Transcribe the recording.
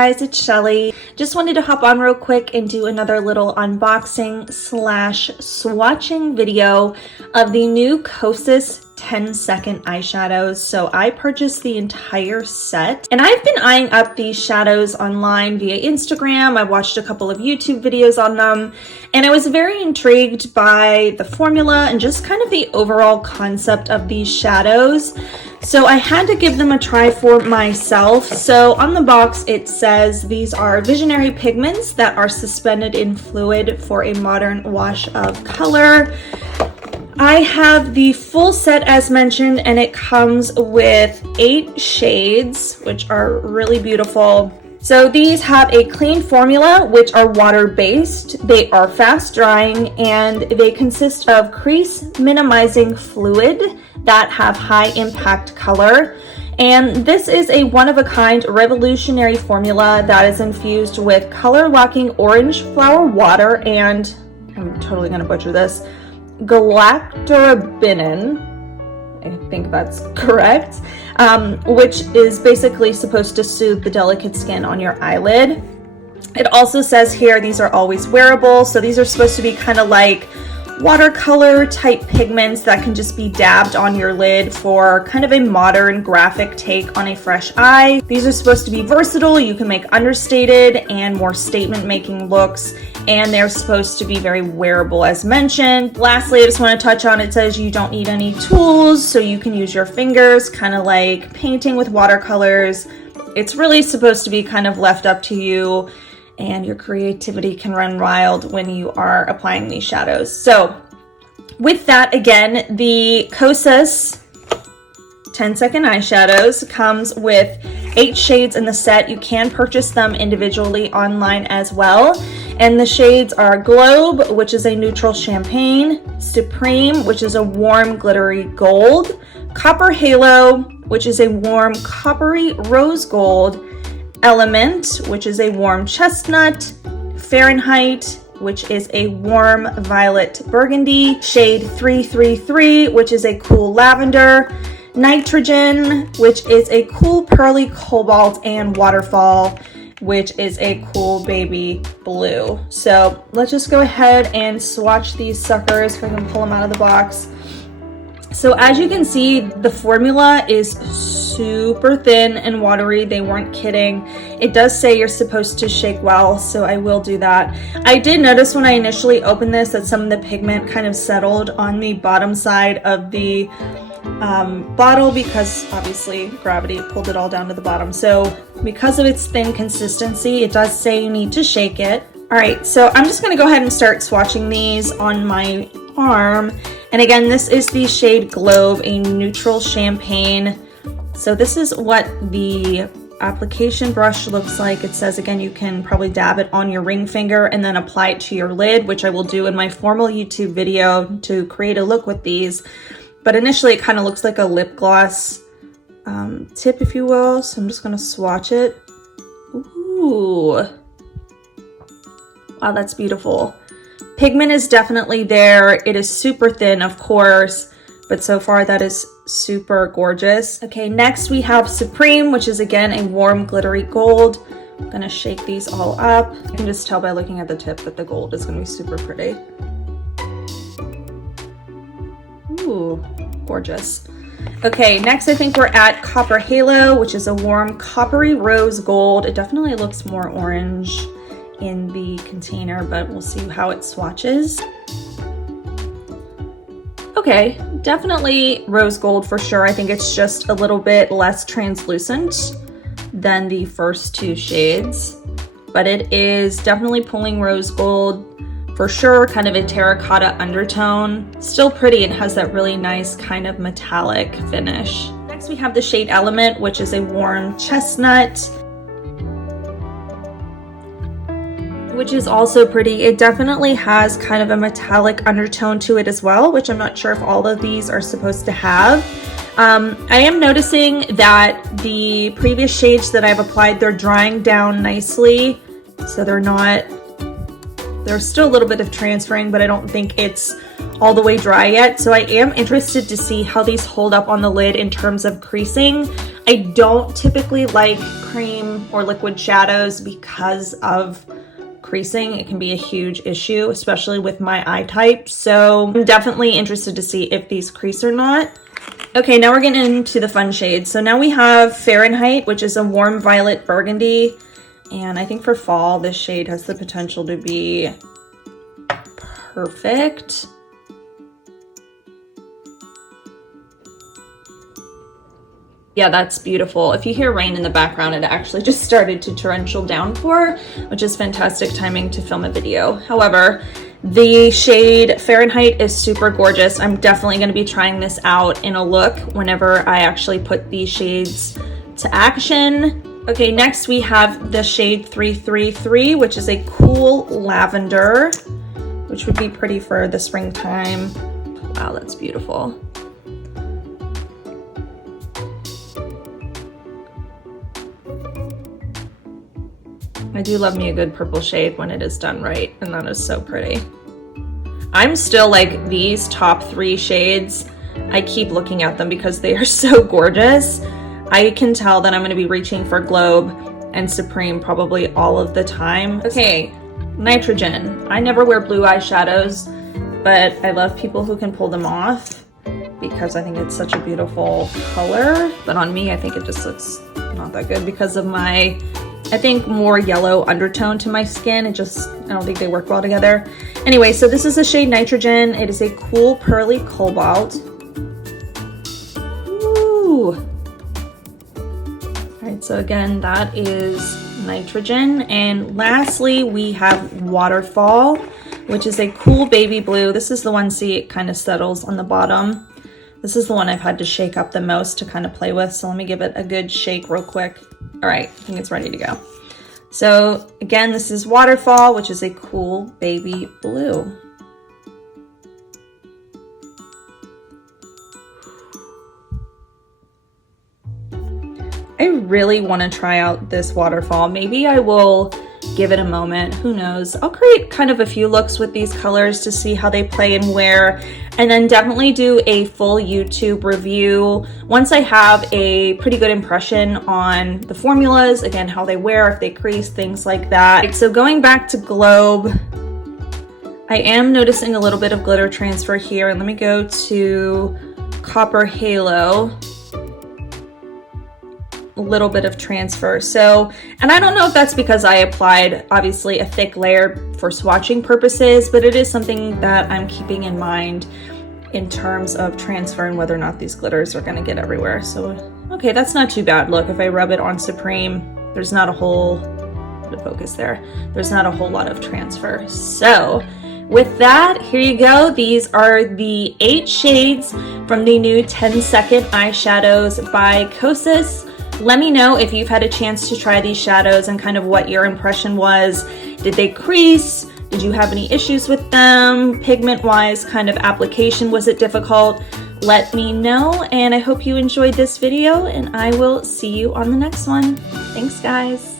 Guys, it's Shelly. Just wanted to hop on real quick and do another little unboxing slash swatching video of the new Kosas 10-second eyeshadows. So I purchased the entire set and I've been eyeing up these shadows online via Instagram. I watched a couple of YouTube videos on them and I was very intrigued by the formula and just kind of the overall concept of these shadows. So I had to give them a try for myself. So on the box it says these are visionary pigments that are suspended in fluid for a modern wash of color. I have the full set as mentioned and it comes with 8 shades, which are really beautiful. So these have a clean formula, which are water-based. They are fast drying and they consist of crease minimizing fluid that have high impact color. And this is a one-of-a-kind revolutionary formula that is infused with color-locking orange flower water and, I'm totally gonna butcher this, galactorabinin, I think that's correct, which is basically supposed to soothe the delicate skin on your eyelid. It also says here these are always wearable, so these are supposed to be kind of like watercolor type pigments that can just be dabbed on your lid for kind of a modern graphic take on a fresh eye. These are supposed to be versatile. You can make understated and more statement making looks, and they're supposed to be very wearable as mentioned. Lastly, I just want to touch on, it says you don't need any tools, so you can use your fingers, kind of like painting with watercolors. It's really supposed to be kind of left up to you, and your creativity can run wild when you are applying these shadows. So with that, again, the Kosas 10-second eyeshadows comes with 8 shades in the set. You can purchase them individually online as well. And the shades are Globe, which is a neutral champagne, Supreme, which is a warm glittery gold, Copper Halo, which is a warm coppery rose gold, Element, which is a warm chestnut, Fahrenheit, which is a warm violet burgundy, shade 333, which is a cool lavender, Nitrogen, which is a cool pearly cobalt, and Waterfall, which is a cool baby blue. So let's just go ahead and swatch these suckers if I can pull them out of the box. So as you can see, the formula is super thin and watery. They weren't kidding. It does say you're supposed to shake well, so I will do that. I did notice when I initially opened this that some of the pigment kind of settled on the bottom side of the bottle because obviously gravity pulled it all down to the bottom. So because of its thin consistency, it does say you need to shake it. All right, so I'm just gonna go ahead and start swatching these on my arm. And again, this is the shade Globe, a neutral champagne. So this is what the application brush looks like. It says, again, you can probably dab it on your ring finger and then apply it to your lid, which I will do in my formal YouTube video to create a look with these. But initially it kind of looks like a lip gloss tip, if you will. So I'm just gonna swatch it. Ooh. Wow, that's beautiful. Pigment is definitely there. It is super thin, of course, but so far that is super gorgeous. Okay, next we have Supreme, which is again a warm glittery gold. I'm gonna shake these all up. You can just tell by looking at the tip that the gold is gonna be super pretty. Ooh, gorgeous. Okay, next I think we're at Copper Halo, which is a warm coppery rose gold. It definitely looks more orange in the container, but we'll see how it swatches. Okay, definitely rose gold for sure. I think it's just a little bit less translucent than the first 2 shades, but it is definitely pulling rose gold for sure, kind of a terracotta undertone. Still pretty and has that really nice kind of metallic finish. Next we have the shade Element, which is a warm chestnut, which is also pretty. It definitely has kind of a metallic undertone to it as well, which I'm not sure if all of these are supposed to have. I am noticing that the previous shades that I've applied, they're drying down nicely, so there's still a little bit of transferring, but I don't think it's all the way dry yet. So I am interested to see how these hold up on the lid in terms of creasing. I don't typically like cream or liquid shadows because of creasing. It can be a huge issue, especially with my eye type. So I'm definitely interested to see if these crease or not. Okay, now we're getting into the fun shades. So now we have Fahrenheit, which is a warm violet burgundy. And I think for fall, this shade has the potential to be perfect. Yeah, that's beautiful. If you hear rain in the background, it actually just started to torrential downpour, which is fantastic timing to film a video. However, the shade Fahrenheit is super gorgeous. I'm definitely going to be trying this out in a look whenever I actually put these shades to action. Okay, next we have the shade 333, which is a cool lavender, which would be pretty for the springtime. Wow, that's beautiful. I do love me a good purple shade when it is done right, and that is so pretty. I'm still like these top 3 shades. I keep looking at them because they are so gorgeous. I can tell that I'm going to be reaching for Globe and Supreme probably all of the time. Okay, Nitrogen. I never wear blue eyeshadows, but I love people who can pull them off because I think it's such a beautiful color. But on me, I think it just looks not that good because of my, I think, more yellow undertone to my skin. I don't think they work well together. Anyway, so this is the shade Nitrogen. It is a cool pearly cobalt. Ooh. All right, so again, that is Nitrogen. And lastly, we have Waterfall, which is a cool baby blue. This is the one, see, it kind of settles on the bottom. This is the one I've had to shake up the most to kind of play with. So let me give it a good shake real quick. All right, I think it's ready to go. So again, this is Waterfall, which is a cool baby blue. I really want to try out this Waterfall. Maybe I will give it a moment, who knows. I'll create kind of a few looks with these colors to see how they play and wear, and then definitely do a full YouTube review once I have a pretty good impression on the formulas, again, how they wear, if they crease, things like that. So going back to Globe, I am noticing a little bit of glitter transfer here, and let me go to Copper Halo. Little bit of transfer. So, and I don't know if that's because I applied obviously a thick layer for swatching purposes, but it is something that I'm keeping in mind in terms of transfer and whether or not these glitters are going to get everywhere. So, okay, that's not too bad. Look, if I rub it on Supreme, there's not a whole, the focus there, there's not a whole lot of transfer. So with that, here you go. These are the 8 shades from the new 10-second eyeshadows by Kosas. Let me know if you've had a chance to try these shadows and kind of what your impression was. Did they crease? Did you have any issues with them? Pigment-wise, kind of application, was it difficult? Let me know, and I hope you enjoyed this video, and I will see you on the next one. Thanks, guys.